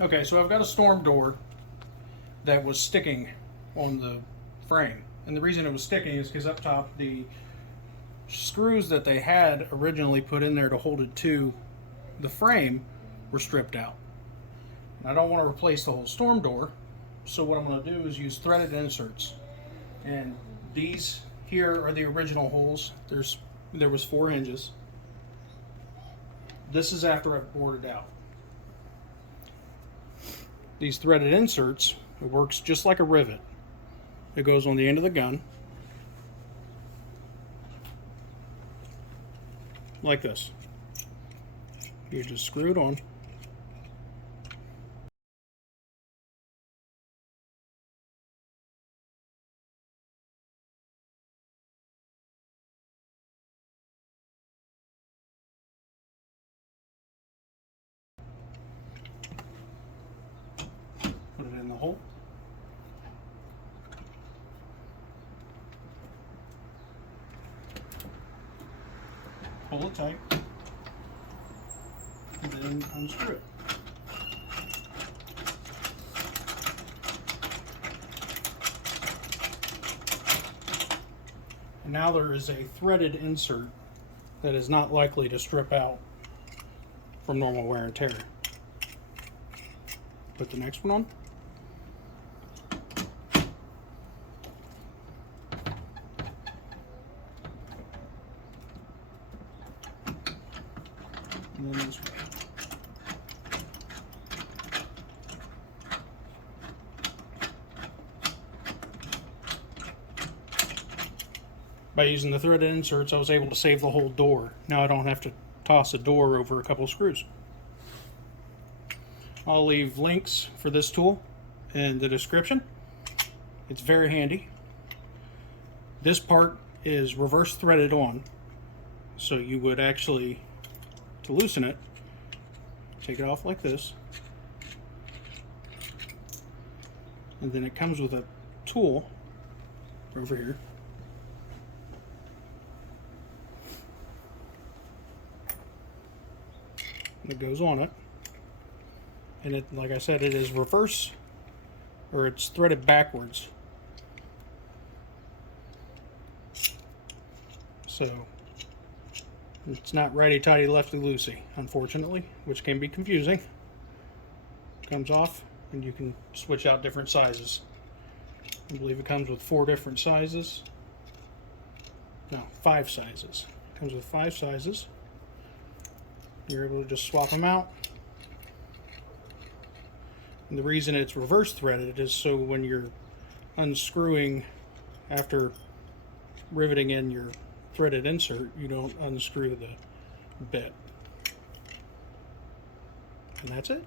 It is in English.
Okay, so I've got a storm door that was sticking on the frame. And the reason it was sticking is because up top the screws that they had originally put in there to hold it to the frame were stripped out. And I don't want to replace the whole storm door, so what I'm going to do is use threaded inserts. And these here are the original holes. There was 4 hinges. This is after I've bored it out. These threaded inserts, it works just like a rivet. It goes on the end of the gun, like this. You just screw it on. Put it in the hole. Pull it tight. And then unscrew it. And now there is a threaded insert that is not likely to strip out from normal wear and tear. Put the next one on. And then this one. By using the threaded inserts, I was able to save the whole door. Now I don't have to toss a door over a couple of screws. I'll leave links for this tool in the description. It's very handy. This part is reverse threaded on, so you would actually, to loosen it, take it off like this, and then it comes with a tool over here. It goes on it, and it, like I said, it is reverse, or it's threaded backwards, so it's not righty tighty lefty loosey, unfortunately, which can be confusing. Comes off and you can switch out different sizes. I believe it comes with 4 different sizes. No, 5 sizes. It comes with 5 sizes. You're able to just swap them out. And the reason it's reverse threaded is so when you're unscrewing after riveting in your threaded insert, you don't unscrew the bit. And that's it.